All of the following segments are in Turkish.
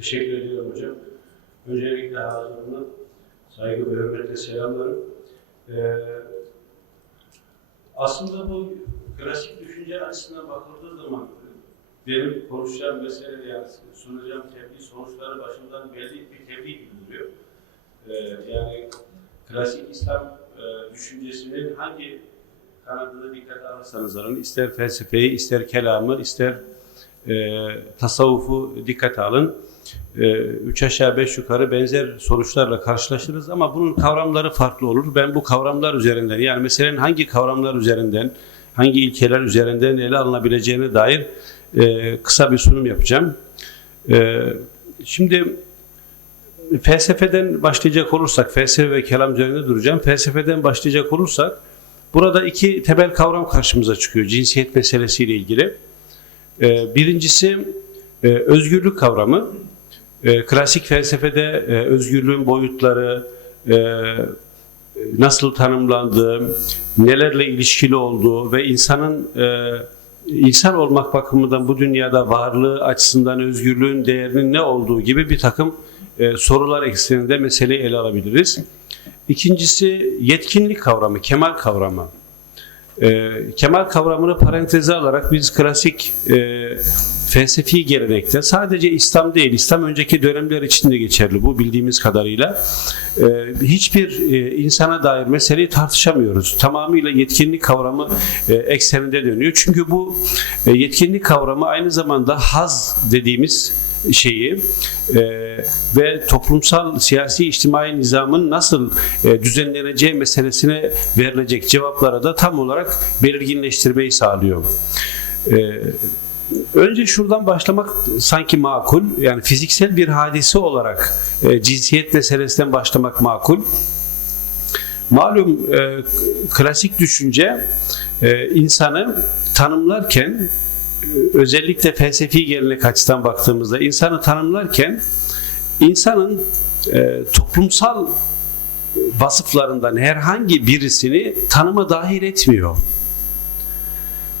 Teşekkür ediyorum hocam. Öncelikle hazırlığına saygı ve hürmetle selamlarım. Ee, aslında bu klasik düşünce açısından bakıldığı zaman benim konuşacağım mesele yani sunacağım tebliğ sonuçları başından belli bir tebliğ gibi duruyor. Ee, yani klasik İslam e, düşüncesinin hangi kanadını dikkate alırsanız alın, ister felsefeyi, ister kelamı, ister e, tasavvufu dikkate alın. E, üç aşağı beş yukarı benzer sonuçlarla karşılaşırız ama bunun kavramları farklı olur. Ben bu kavramlar üzerinden yani meselenin hangi kavramlar üzerinden, hangi ilkeler üzerinden ele alınabileceğine dair e, kısa bir sunum yapacağım. E, şimdi felsefeden başlayacak olursak, felsefe ve kelam üzerinde duracağım. Felsefeden başlayacak olursak, burada iki temel kavram karşımıza çıkıyor cinsiyet meselesiyle ilgili. Ee, Birincisi e, özgürlük kavramı. E, Klasik felsefede e, özgürlüğün boyutları, e, nasıl tanımlandığı, nelerle ilişkili olduğu ve insanın e, insan olmak bakımından bu dünyada varlığı açısından özgürlüğün değerinin ne olduğu gibi bir takım e, sorular ekseninde meseleyi ele alabiliriz. İkincisi yetkinlik kavramı, kemal kavramı. E, kemal kavramını paranteze alarak biz klasik e, felsefi gelenekte sadece İslam değil, İslam önceki dönemler için de geçerli bu bildiğimiz kadarıyla. E, hiçbir e, insana dair meseleyi tartışamıyoruz. Tamamıyla yetkinlik kavramı e, ekseninde dönüyor. Çünkü bu e, yetkinlik kavramı aynı zamanda haz dediğimiz şeyi e, ve toplumsal siyasi içtimai nizamın nasıl e, düzenleneceği meselesine verilecek cevaplara da tam olarak belirginleştirmeyi sağlıyor. E, önce şuradan başlamak sanki makul yani fiziksel bir hadise olarak e, cinsiyet meselesinden başlamak makul. Malum e, klasik düşünce e, insanı tanımlarken özellikle felsefi gelenek açıdan baktığımızda insanı tanımlarken insanın e, toplumsal vasıflarından herhangi birisini tanıma dahil etmiyor.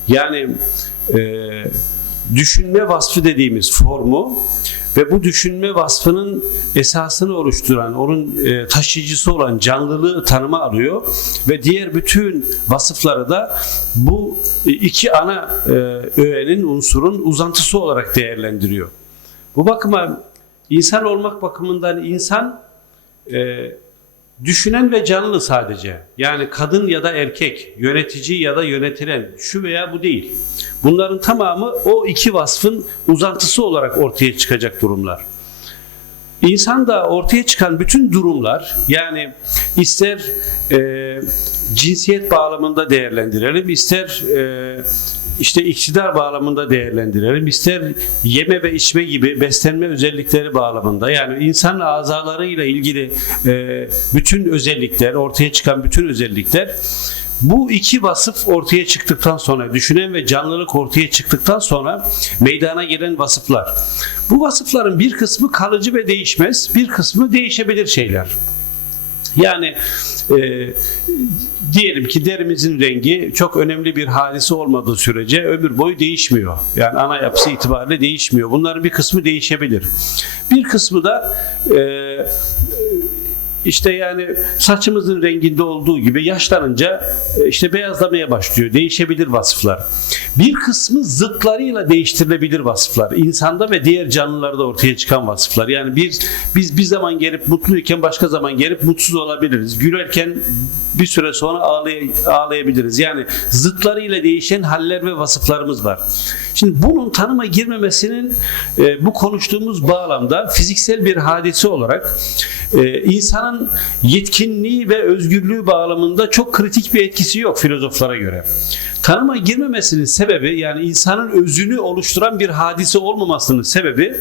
Yani e, düşünme vasfı dediğimiz formu ve bu düşünme vasfının esasını oluşturan, onun e, taşıyıcısı olan canlılığı tanıma alıyor ve diğer bütün vasıfları da bu iki ana e, öğenin, unsurun uzantısı olarak değerlendiriyor. Bu bakıma insan olmak bakımından insan e, düşünen ve canlı sadece. Yani kadın ya da erkek, yönetici ya da yönetilen, şu veya bu değil. Bunların tamamı o iki vasfın uzantısı olarak ortaya çıkacak durumlar. İnsan da ortaya çıkan bütün durumlar yani ister e, cinsiyet bağlamında değerlendirelim, ister e, işte iktidar bağlamında değerlendirelim, ister yeme ve içme gibi beslenme özellikleri bağlamında yani insan azalarıyla ilgili e, bütün özellikler, ortaya çıkan bütün özellikler bu iki vasıf ortaya çıktıktan sonra, düşünen ve canlılık ortaya çıktıktan sonra meydana gelen vasıflar. Bu vasıfların bir kısmı kalıcı ve değişmez, bir kısmı değişebilir şeyler. Yani e, diyelim ki derimizin rengi çok önemli bir hadise olmadığı sürece ömür boyu değişmiyor. Yani ana yapısı itibariyle değişmiyor. Bunların bir kısmı değişebilir. Bir kısmı da e, işte yani saçımızın renginde olduğu gibi yaşlanınca e, işte beyazlamaya başlıyor. Değişebilir vasıflar. Bir kısmı zıtlarıyla değiştirilebilir vasıflar. İnsanda ve diğer canlılarda ortaya çıkan vasıflar. Yani biz biz bir zaman gelip mutluyken başka zaman gelip mutsuz olabiliriz. Gülerken bir süre sonra ağlay ağlayabiliriz. Yani zıtlarıyla değişen haller ve vasıflarımız var. Şimdi bunun tanıma girmemesinin e, bu konuştuğumuz bağlamda fiziksel bir hadise olarak e, insanın yetkinliği ve özgürlüğü bağlamında çok kritik bir etkisi yok filozoflara göre. Tanıma girmemesinin sebebi yani insanın özünü oluşturan bir hadise olmamasının sebebi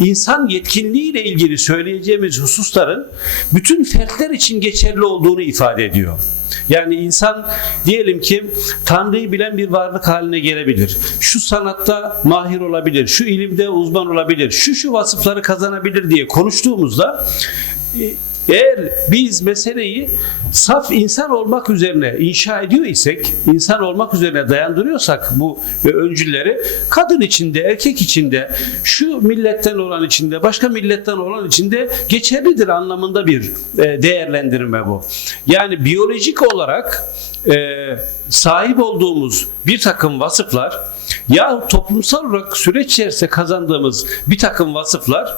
insan yetkinliğiyle ilgili söyleyeceğimiz hususların bütün fertler için geçerli olduğunu ifade ediyor. Yani insan diyelim ki Tanrı'yı bilen bir varlık haline gelebilir. Şu sanatta mahir olabilir, şu ilimde uzman olabilir, şu şu vasıfları kazanabilir diye konuştuğumuzda Eğer biz meseleyi saf insan olmak üzerine inşa ediyor isek, insan olmak üzerine dayandırıyorsak bu öncülleri kadın içinde, erkek içinde, şu milletten olan içinde, başka milletten olan içinde geçerlidir anlamında bir e, değerlendirme bu. Yani biyolojik olarak e, sahip olduğumuz bir takım vasıflar ya toplumsal olarak süreç içerisinde kazandığımız bir takım vasıflar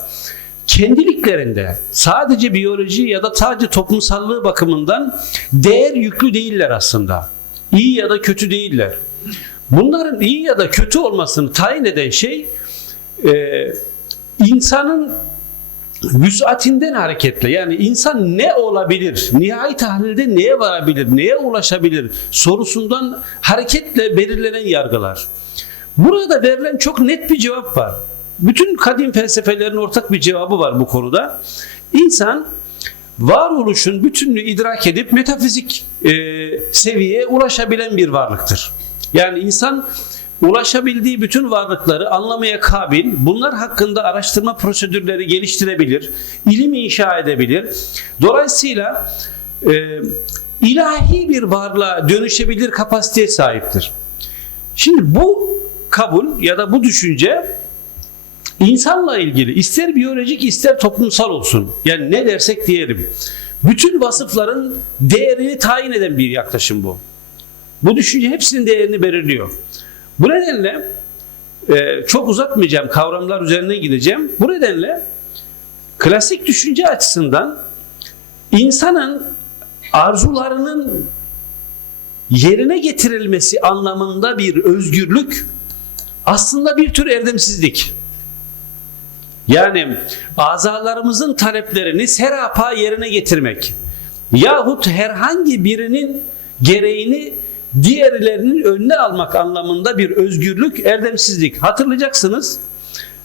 kendiliklerinde sadece biyoloji ya da sadece toplumsallığı bakımından değer yüklü değiller aslında. İyi ya da kötü değiller. Bunların iyi ya da kötü olmasını tayin eden şey e, insanın vüsatinden hareketle yani insan ne olabilir, nihai tahlilde neye varabilir, neye ulaşabilir sorusundan hareketle belirlenen yargılar. Burada verilen çok net bir cevap var. Bütün kadim felsefelerin ortak bir cevabı var bu konuda. İnsan varoluşun bütününü idrak edip metafizik e, seviyeye ulaşabilen bir varlıktır. Yani insan ulaşabildiği bütün varlıkları anlamaya kabil, bunlar hakkında araştırma prosedürleri geliştirebilir, ilim inşa edebilir. Dolayısıyla e, ilahi bir varlığa dönüşebilir kapasiteye sahiptir. Şimdi bu kabul ya da bu düşünce insanla ilgili ister biyolojik ister toplumsal olsun. Yani ne dersek diyelim. Bütün vasıfların değerini tayin eden bir yaklaşım bu. Bu düşünce hepsinin değerini belirliyor. Bu nedenle e, çok uzatmayacağım kavramlar üzerinden gideceğim. Bu nedenle klasik düşünce açısından insanın arzularının yerine getirilmesi anlamında bir özgürlük aslında bir tür erdemsizlik. Yani azalarımızın taleplerini serapa yerine getirmek yahut herhangi birinin gereğini diğerlerinin önüne almak anlamında bir özgürlük, erdemsizlik. Hatırlayacaksınız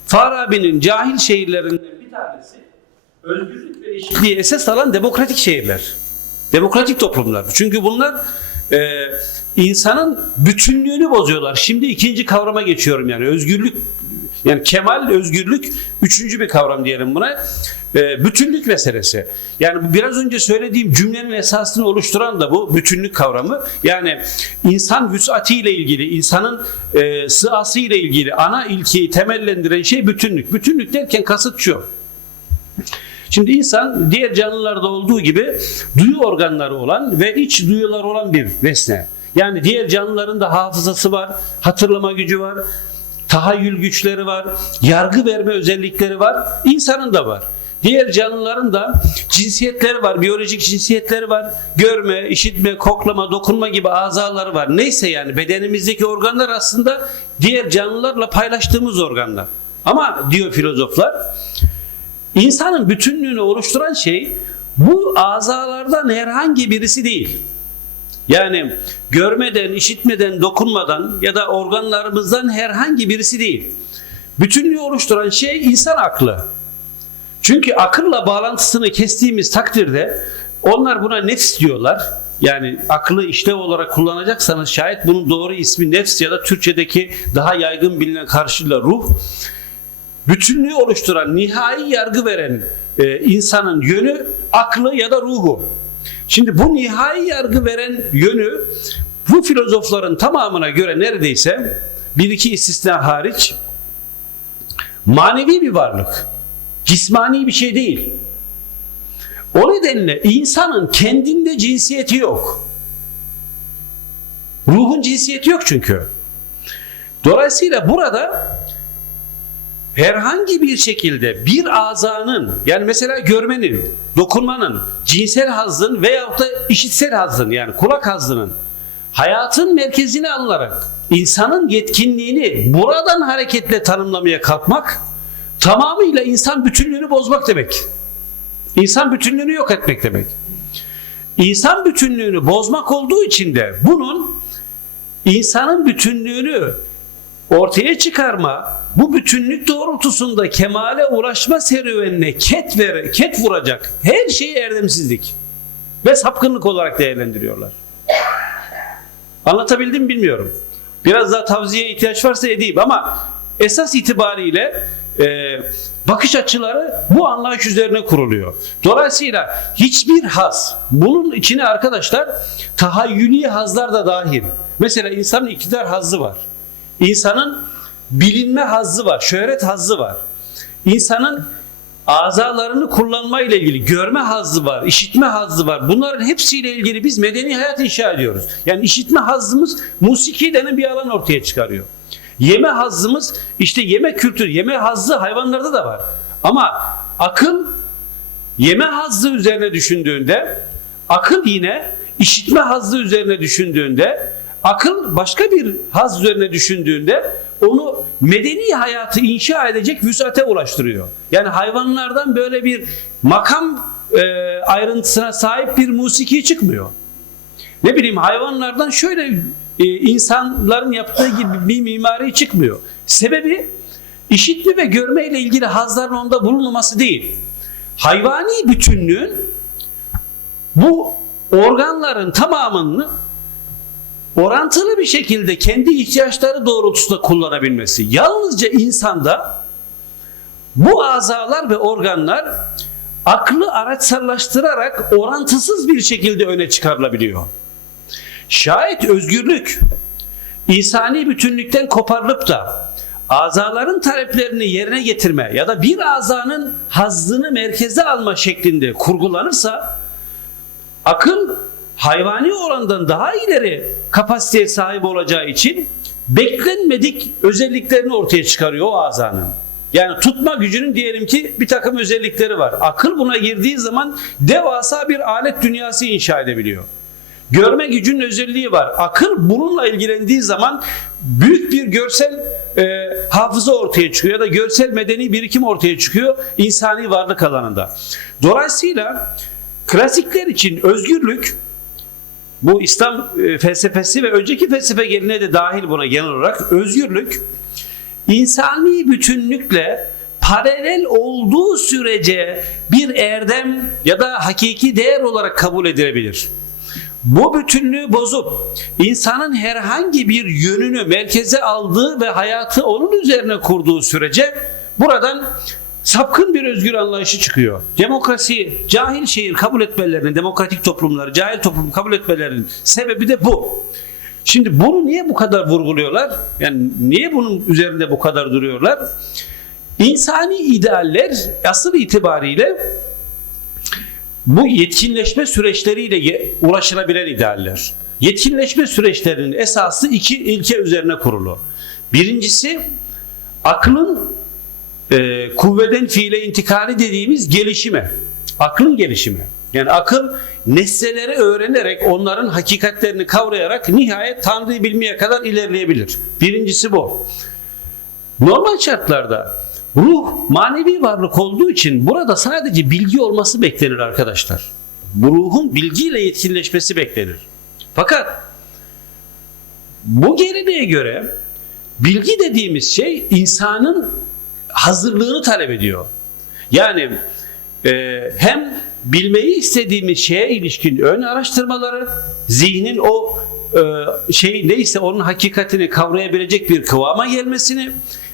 Farabi'nin cahil şehirlerinden bir tanesi özgürlük ve eşitliği esas alan demokratik şehirler. Demokratik toplumlar. Çünkü bunlar e, insanın bütünlüğünü bozuyorlar. Şimdi ikinci kavrama geçiyorum yani özgürlük yani kemal, özgürlük üçüncü bir kavram diyelim buna. E, bütünlük meselesi. Yani biraz önce söylediğim cümlenin esasını oluşturan da bu bütünlük kavramı. Yani insan vüsati ile ilgili, insanın e, sığası ile ilgili ana ilkeyi temellendiren şey bütünlük. Bütünlük derken kasıt şu. Şimdi insan diğer canlılarda olduğu gibi duyu organları olan ve iç duyuları olan bir nesne. Yani diğer canlıların da hafızası var, hatırlama gücü var, tahayyül güçleri var, yargı verme özellikleri var, insanın da var. Diğer canlıların da cinsiyetleri var, biyolojik cinsiyetleri var. Görme, işitme, koklama, dokunma gibi azaları var. Neyse yani bedenimizdeki organlar aslında diğer canlılarla paylaştığımız organlar. Ama diyor filozoflar, insanın bütünlüğünü oluşturan şey bu azalardan herhangi birisi değil. Yani görmeden, işitmeden, dokunmadan ya da organlarımızdan herhangi birisi değil. Bütünlüğü oluşturan şey insan aklı. Çünkü akılla bağlantısını kestiğimiz takdirde onlar buna nefs diyorlar. Yani aklı işlev olarak kullanacaksanız şayet bunun doğru ismi nefs ya da Türkçedeki daha yaygın bilinen karşılığı ruh. Bütünlüğü oluşturan, nihai yargı veren e, insanın yönü aklı ya da ruhu. Şimdi bu nihai yargı veren yönü bu filozofların tamamına göre neredeyse bir iki istisna hariç manevi bir varlık. Cismani bir şey değil. O nedenle insanın kendinde cinsiyeti yok. Ruhun cinsiyeti yok çünkü. Dolayısıyla burada herhangi bir şekilde bir azanın yani mesela görmenin, dokunmanın, cinsel hazzın veyahut da işitsel hazzın yani kulak hazzının hayatın merkezine alınarak insanın yetkinliğini buradan hareketle tanımlamaya kalkmak tamamıyla insan bütünlüğünü bozmak demek. İnsan bütünlüğünü yok etmek demek. İnsan bütünlüğünü bozmak olduğu için de bunun insanın bütünlüğünü ortaya çıkarma, bu bütünlük doğrultusunda kemale ulaşma serüvenine ket, ver, ket vuracak her şeyi erdemsizlik ve sapkınlık olarak değerlendiriyorlar. Anlatabildim mi bilmiyorum. Biraz daha tavziyeye ihtiyaç varsa edeyim ama esas itibariyle e, bakış açıları bu anlayış üzerine kuruluyor. Dolayısıyla hiçbir haz, bunun içine arkadaşlar tahayyülî hazlar da dahil. Mesela insanın iktidar hazzı var. İnsanın bilinme hazzı var, şöhret hazzı var. İnsanın azalarını kullanma ile ilgili görme hazzı var, işitme hazzı var. Bunların hepsiyle ilgili biz medeni hayat inşa ediyoruz. Yani işitme hazzımız musiki denen bir alan ortaya çıkarıyor. Yeme hazzımız işte yeme kültürü, yeme hazzı hayvanlarda da var. Ama akıl yeme hazzı üzerine düşündüğünde, akıl yine işitme hazzı üzerine düşündüğünde, akıl başka bir haz üzerine düşündüğünde onu medeni hayatı inşa edecek vüsate ulaştırıyor. Yani hayvanlardan böyle bir makam e, ayrıntısına sahip bir musiki çıkmıyor. Ne bileyim hayvanlardan şöyle e, insanların yaptığı gibi bir mimari çıkmıyor. Sebebi işitme ve görme ile ilgili hazların onda bulunmaması değil. Hayvani bütünlüğün bu organların tamamını orantılı bir şekilde kendi ihtiyaçları doğrultusunda kullanabilmesi. Yalnızca insanda bu azalar ve organlar aklı araçsallaştırarak orantısız bir şekilde öne çıkarılabiliyor. Şayet özgürlük insani bütünlükten koparılıp da azaların taleplerini yerine getirme ya da bir azanın hazzını merkeze alma şeklinde kurgulanırsa akıl hayvani orandan daha ileri kapasiteye sahip olacağı için beklenmedik özelliklerini ortaya çıkarıyor o azanın. Yani tutma gücünün diyelim ki bir takım özellikleri var. Akıl buna girdiği zaman devasa bir alet dünyası inşa edebiliyor. Görme gücünün özelliği var. Akıl bununla ilgilendiği zaman büyük bir görsel e, hafıza ortaya çıkıyor ya da görsel medeni birikim ortaya çıkıyor insani varlık alanında. Dolayısıyla klasikler için özgürlük bu İslam e, felsefesi ve önceki felsefe geleneği de dahil buna genel olarak özgürlük insani bütünlükle paralel olduğu sürece bir erdem ya da hakiki değer olarak kabul edilebilir. Bu bütünlüğü bozup insanın herhangi bir yönünü merkeze aldığı ve hayatı onun üzerine kurduğu sürece buradan sapkın bir özgür anlayışı çıkıyor. Demokrasi, cahil şehir kabul etmelerinin, demokratik toplumları, cahil toplum kabul etmelerinin sebebi de bu. Şimdi bunu niye bu kadar vurguluyorlar? Yani niye bunun üzerinde bu kadar duruyorlar? İnsani idealler asıl itibariyle bu yetkinleşme süreçleriyle ulaşılabilen idealler. Yetkinleşme süreçlerinin esası iki ilke üzerine kurulu. Birincisi aklın e, kuvveden fiile intikali dediğimiz gelişime. Aklın gelişimi. Yani akıl nesneleri öğrenerek onların hakikatlerini kavrayarak nihayet Tanrı'yı bilmeye kadar ilerleyebilir. Birincisi bu. Normal şartlarda ruh manevi varlık olduğu için burada sadece bilgi olması beklenir arkadaşlar. Bu ruhun bilgiyle yetkinleşmesi beklenir. Fakat bu geleneğe göre bilgi dediğimiz şey insanın hazırlığını talep ediyor. Yani e, hem bilmeyi istediğimiz şeye ilişkin ön araştırmaları, zihnin o e, şey neyse onun hakikatini kavrayabilecek bir kıvama gelmesini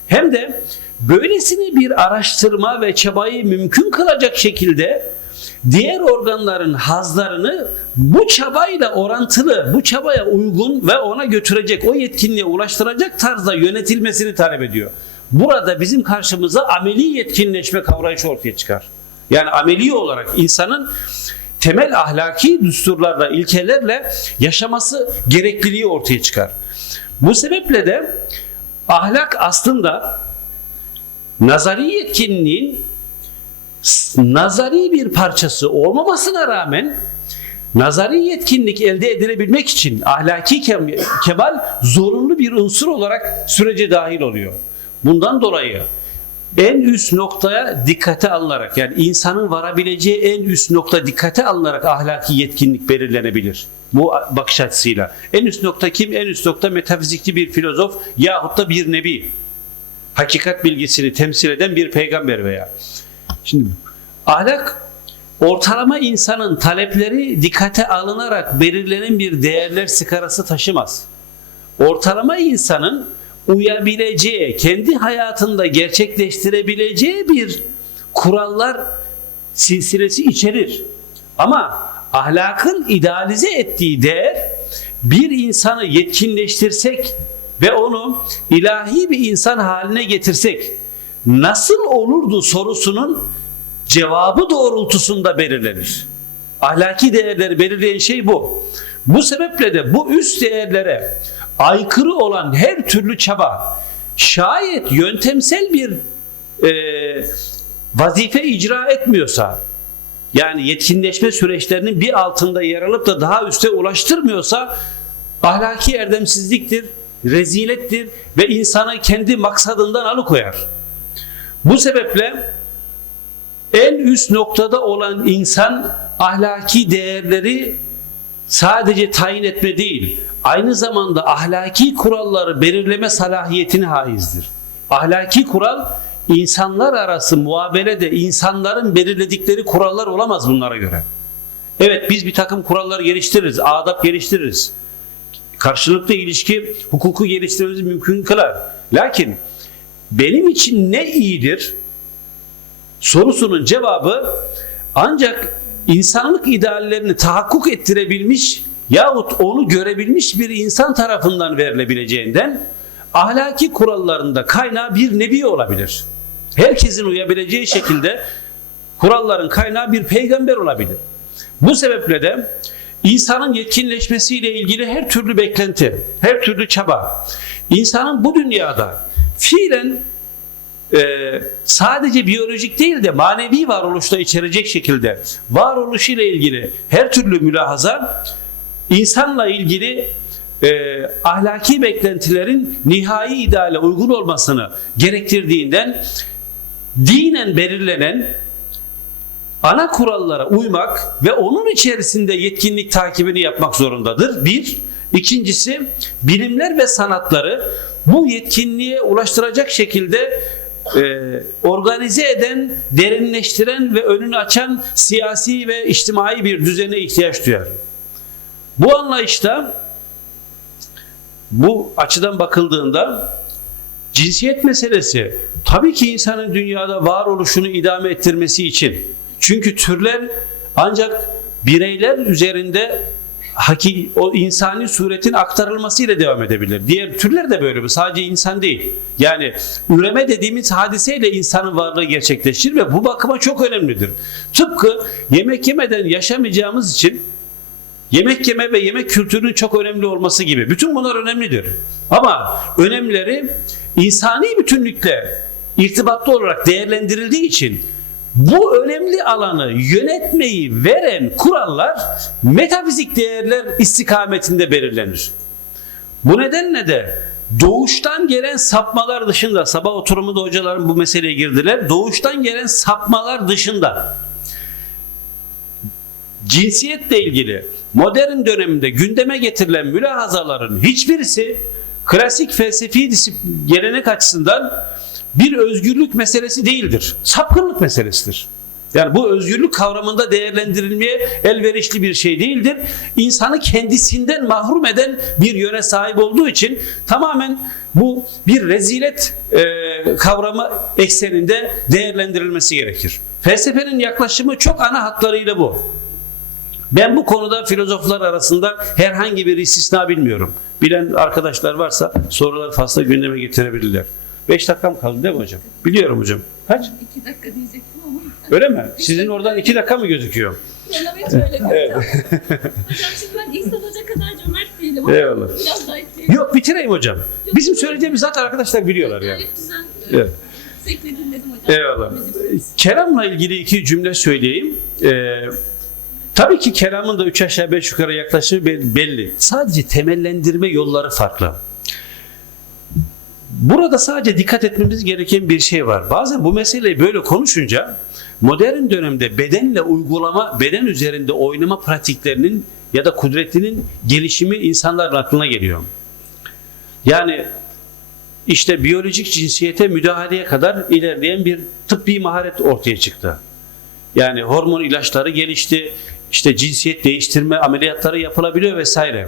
hem de böylesine bir araştırma ve çabayı mümkün kılacak şekilde diğer organların hazlarını bu çabayla orantılı, bu çabaya uygun ve ona götürecek, o yetkinliğe ulaştıracak tarzda yönetilmesini talep ediyor. Burada bizim karşımıza ameli yetkinleşme kavrayışı ortaya çıkar. Yani ameli olarak insanın temel ahlaki düsturlarla, ilkelerle yaşaması gerekliliği ortaya çıkar. Bu sebeple de ahlak aslında nazari yetkinliğin nazari bir parçası olmamasına rağmen nazari yetkinlik elde edilebilmek için ahlaki kemal zorunlu bir unsur olarak sürece dahil oluyor. Bundan dolayı en üst noktaya dikkate alınarak yani insanın varabileceği en üst nokta dikkate alınarak ahlaki yetkinlik belirlenebilir. Bu bakış açısıyla. En üst nokta kim? En üst nokta metafizikli bir filozof yahut da bir nebi. Hakikat bilgisini temsil eden bir peygamber veya. Şimdi ahlak ortalama insanın talepleri dikkate alınarak belirlenen bir değerler skarası taşımaz. Ortalama insanın uyabileceği, kendi hayatında gerçekleştirebileceği bir kurallar silsilesi içerir. Ama ahlakın idealize ettiği değer bir insanı yetkinleştirsek ve onu ilahi bir insan haline getirsek nasıl olurdu sorusunun cevabı doğrultusunda belirlenir. Ahlaki değerleri belirleyen şey bu. Bu sebeple de bu üst değerlere aykırı olan her türlü çaba şayet yöntemsel bir e, vazife icra etmiyorsa yani yetkinleşme süreçlerinin bir altında yer alıp da daha üste ulaştırmıyorsa ahlaki erdemsizliktir, rezilettir ve insanı kendi maksadından alıkoyar. Bu sebeple en üst noktada olan insan ahlaki değerleri sadece tayin etme değil, aynı zamanda ahlaki kuralları belirleme salahiyetine haizdir. Ahlaki kural insanlar arası muamelede insanların belirledikleri kurallar olamaz bunlara göre. Evet biz bir takım kurallar geliştiririz, adap geliştiririz. Karşılıklı ilişki hukuku geliştirmemizi mümkün kılar. Lakin benim için ne iyidir sorusunun cevabı ancak insanlık ideallerini tahakkuk ettirebilmiş yahut onu görebilmiş bir insan tarafından verilebileceğinden ahlaki kurallarında kaynağı bir nebi olabilir. Herkesin uyabileceği şekilde kuralların kaynağı bir peygamber olabilir. Bu sebeple de insanın yetkinleşmesiyle ilgili her türlü beklenti, her türlü çaba, insanın bu dünyada fiilen e, sadece biyolojik değil de manevi varoluşta içerecek şekilde varoluşu ile ilgili her türlü mülahaza insanla ilgili e, ahlaki beklentilerin nihai ideale uygun olmasını gerektirdiğinden dinen belirlenen ana kurallara uymak ve onun içerisinde yetkinlik takibini yapmak zorundadır. Bir. İkincisi bilimler ve sanatları bu yetkinliğe ulaştıracak şekilde e, organize eden, derinleştiren ve önünü açan siyasi ve içtimai bir düzene ihtiyaç duyar. Bu anlayışta bu açıdan bakıldığında cinsiyet meselesi tabii ki insanın dünyada varoluşunu idame ettirmesi için çünkü türler ancak bireyler üzerinde haki, o insani suretin aktarılmasıyla devam edebilir. Diğer türler de böyle? Sadece insan değil. Yani üreme dediğimiz hadiseyle insanın varlığı gerçekleşir ve bu bakıma çok önemlidir. Tıpkı yemek yemeden yaşamayacağımız için yemek yeme ve yemek kültürünün çok önemli olması gibi. Bütün bunlar önemlidir. Ama önemleri insani bütünlükle irtibatlı olarak değerlendirildiği için bu önemli alanı yönetmeyi veren kurallar metafizik değerler istikametinde belirlenir. Bu nedenle de doğuştan gelen sapmalar dışında sabah oturumunda hocaların bu meseleye girdiler. Doğuştan gelen sapmalar dışında cinsiyetle ilgili modern döneminde gündeme getirilen mülahazaların hiçbirisi klasik felsefi gelenek açısından bir özgürlük meselesi değildir. Sapkınlık meselesidir. Yani bu özgürlük kavramında değerlendirilmeye elverişli bir şey değildir. İnsanı kendisinden mahrum eden bir yöne sahip olduğu için tamamen bu bir rezilet e, kavramı ekseninde değerlendirilmesi gerekir. Felsefenin yaklaşımı çok ana hatlarıyla bu. Ben bu konuda filozoflar arasında herhangi bir istisna bilmiyorum. Bilen arkadaşlar varsa soruları fazla gündeme getirebilirler. 5 dakikam kaldı değil mi hocam? Biliyorum hocam. Kaç? 2 dakika diyecektim ama. Öyle mi? Sizin oradan 2 dakika mı gözüküyor? Hiç öyle. Evet. Hocam şimdi ben İhsan Hoca kadar cömert değilim ama Eyvallah. biraz daha ekleyeyim. Yok bitireyim hocam. Bizim söyleyeceğimiz zaten arkadaşlar biliyorlar yani. Gayet güzel. Evet. Zevkle dinledim hocam. Eyvallah. Kelamla ilgili iki cümle söyleyeyim. Ee, tabii ki kelamın da üç aşağı beş yukarı yaklaşığı bel- belli. Sadece temellendirme yolları farklı. Burada sadece dikkat etmemiz gereken bir şey var. Bazen bu meseleyi böyle konuşunca modern dönemde bedenle uygulama, beden üzerinde oynama pratiklerinin ya da kudretinin gelişimi insanların aklına geliyor. Yani işte biyolojik cinsiyete müdahaleye kadar ilerleyen bir tıbbi maharet ortaya çıktı. Yani hormon ilaçları gelişti, işte cinsiyet değiştirme ameliyatları yapılabiliyor vesaire.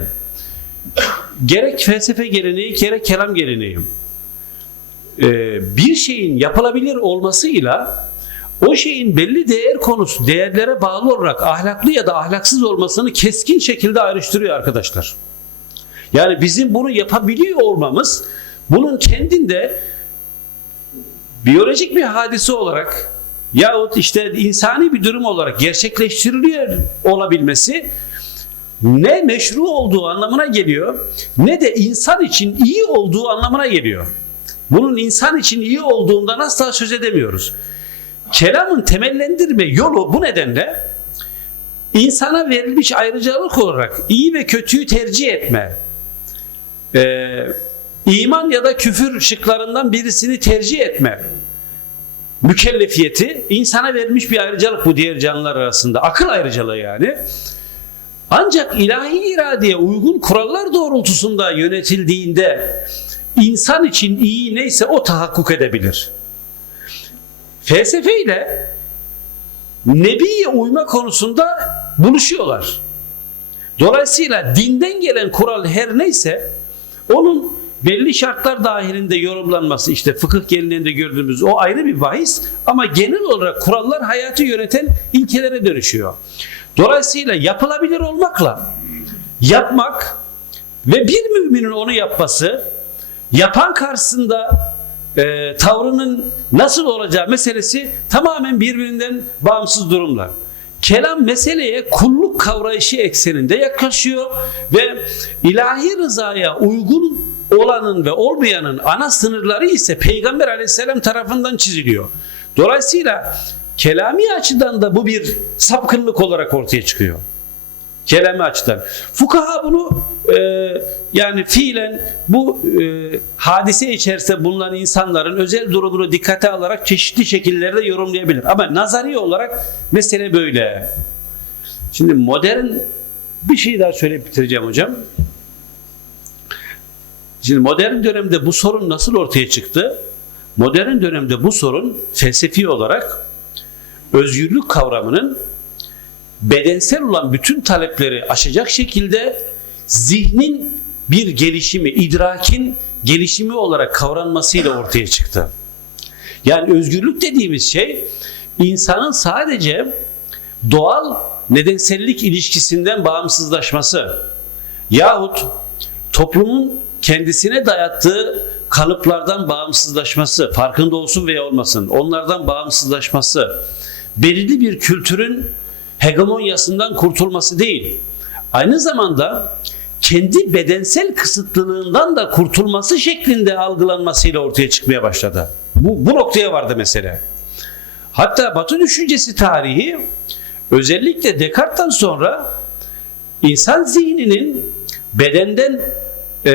Gerek felsefe geleneği, gerek kelam geleneği. E, bir şeyin yapılabilir olmasıyla o şeyin belli değer konusu, değerlere bağlı olarak ahlaklı ya da ahlaksız olmasını keskin şekilde ayrıştırıyor arkadaşlar. Yani bizim bunu yapabiliyor olmamız bunun kendinde biyolojik bir hadise olarak yahut işte insani bir durum olarak gerçekleştiriliyor olabilmesi ne meşru olduğu anlamına geliyor ne de insan için iyi olduğu anlamına geliyor. Bunun insan için iyi olduğundan asla söz edemiyoruz. Kelamın temellendirme yolu bu nedenle insana verilmiş ayrıcalık olarak iyi ve kötüyü tercih etme, ee, iman ya da küfür şıklarından birisini tercih etme mükellefiyeti insana verilmiş bir ayrıcalık bu diğer canlılar arasında. Akıl ayrıcalığı yani. Ancak ilahi iradeye uygun kurallar doğrultusunda yönetildiğinde insan için iyi neyse o tahakkuk edebilir. Felsefe ile Nebi'ye uyma konusunda buluşuyorlar. Dolayısıyla dinden gelen kural her neyse onun belli şartlar dahilinde yorumlanması işte fıkıh geleneğinde gördüğümüz o ayrı bir bahis ama genel olarak kurallar hayatı yöneten ilkelere dönüşüyor. Dolayısıyla yapılabilir olmakla yapmak ve bir müminin onu yapması yapan karşısında e, tavrının nasıl olacağı meselesi tamamen birbirinden bağımsız durumlar. Kelam meseleye kulluk kavrayışı ekseninde yaklaşıyor ve ilahi rızaya uygun olanın ve olmayanın ana sınırları ise Peygamber aleyhisselam tarafından çiziliyor. Dolayısıyla kelami açıdan da bu bir sapkınlık olarak ortaya çıkıyor. Kelami açıdan. Fukaha bunu e, yani fiilen bu e, hadise içerisinde bulunan insanların özel durumunu dikkate alarak çeşitli şekillerde yorumlayabilir. Ama nazari olarak mesele böyle. Şimdi modern bir şey daha söyleyip bitireceğim hocam. Şimdi modern dönemde bu sorun nasıl ortaya çıktı? Modern dönemde bu sorun felsefi olarak özgürlük kavramının bedensel olan bütün talepleri aşacak şekilde zihnin bir gelişimi, idrakin gelişimi olarak kavranmasıyla ortaya çıktı. Yani özgürlük dediğimiz şey insanın sadece doğal nedensellik ilişkisinden bağımsızlaşması yahut toplumun kendisine dayattığı kalıplardan bağımsızlaşması, farkında olsun veya olmasın, onlardan bağımsızlaşması, belirli bir kültürün hegemonyasından kurtulması değil, aynı zamanda kendi bedensel kısıtlılığından da kurtulması şeklinde algılanmasıyla ortaya çıkmaya başladı. Bu, bu noktaya vardı mesele. Hatta Batı düşüncesi tarihi özellikle Descartes'tan sonra insan zihninin bedenden e,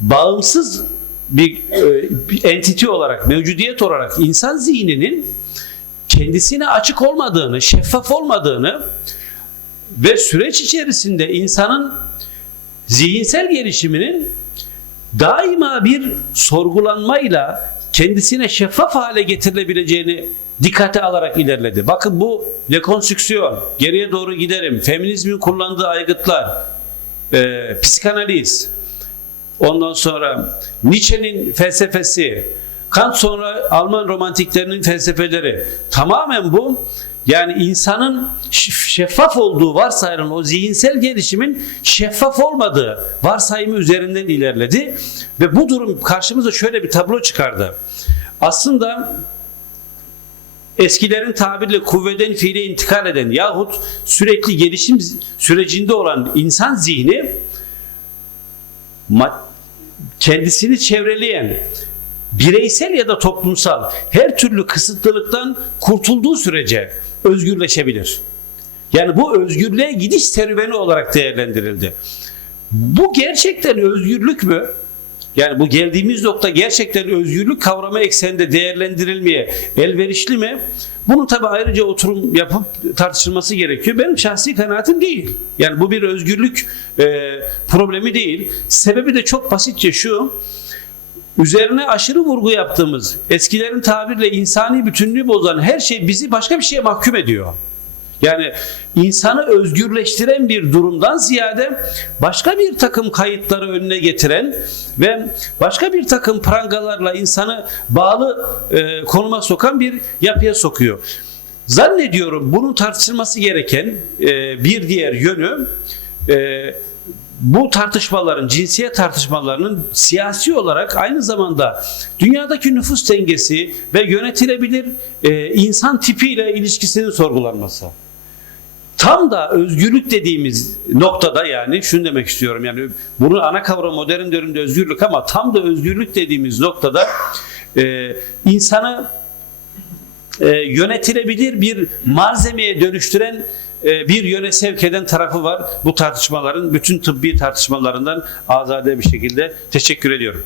bağımsız bir, e, bir entity olarak, mevcudiyet olarak insan zihninin kendisine açık olmadığını, şeffaf olmadığını ve süreç içerisinde insanın zihinsel gelişiminin daima bir sorgulanmayla kendisine şeffaf hale getirilebileceğini dikkate alarak ilerledi. Bakın bu dekonstrüksiyon, geriye doğru giderim, feminizmin kullandığı aygıtlar, e, psikanaliz, ondan sonra Nietzsche'nin felsefesi, Kant sonra Alman romantiklerinin felsefeleri tamamen bu yani insanın şeffaf olduğu varsayılan o zihinsel gelişimin şeffaf olmadığı varsayımı üzerinden ilerledi ve bu durum karşımıza şöyle bir tablo çıkardı. Aslında eskilerin tabirle kuvveden fiile intikal eden yahut sürekli gelişim sürecinde olan insan zihni kendisini çevreleyen bireysel ya da toplumsal her türlü kısıtlılıktan kurtulduğu sürece özgürleşebilir. Yani bu özgürlüğe gidiş serüveni olarak değerlendirildi. Bu gerçekten özgürlük mü? Yani bu geldiğimiz nokta gerçekten özgürlük kavramı ekseninde değerlendirilmeye elverişli mi? Bunun tabi ayrıca oturum yapıp tartışılması gerekiyor. Benim şahsi kanaatim değil. Yani bu bir özgürlük e, problemi değil. Sebebi de çok basitçe şu. Üzerine aşırı vurgu yaptığımız, eskilerin tabirle insani bütünlüğü bozan her şey bizi başka bir şeye mahkum ediyor. Yani insanı özgürleştiren bir durumdan ziyade başka bir takım kayıtları önüne getiren ve başka bir takım prangalarla insanı bağlı e, konuma sokan bir yapıya sokuyor. Zannediyorum bunun tartışılması gereken e, bir diğer yönü e, bu tartışmaların, cinsiyet tartışmalarının siyasi olarak aynı zamanda dünyadaki nüfus dengesi ve yönetilebilir e, insan tipiyle ilişkisinin sorgulanması. Tam da özgürlük dediğimiz noktada yani şunu demek istiyorum yani bunu ana kavram modern dönemde özgürlük ama tam da özgürlük dediğimiz noktada e, insanı e, yönetilebilir bir malzemeye dönüştüren bir yöne sevk eden tarafı var bu tartışmaların bütün tıbbi tartışmalarından azade bir şekilde teşekkür ediyorum.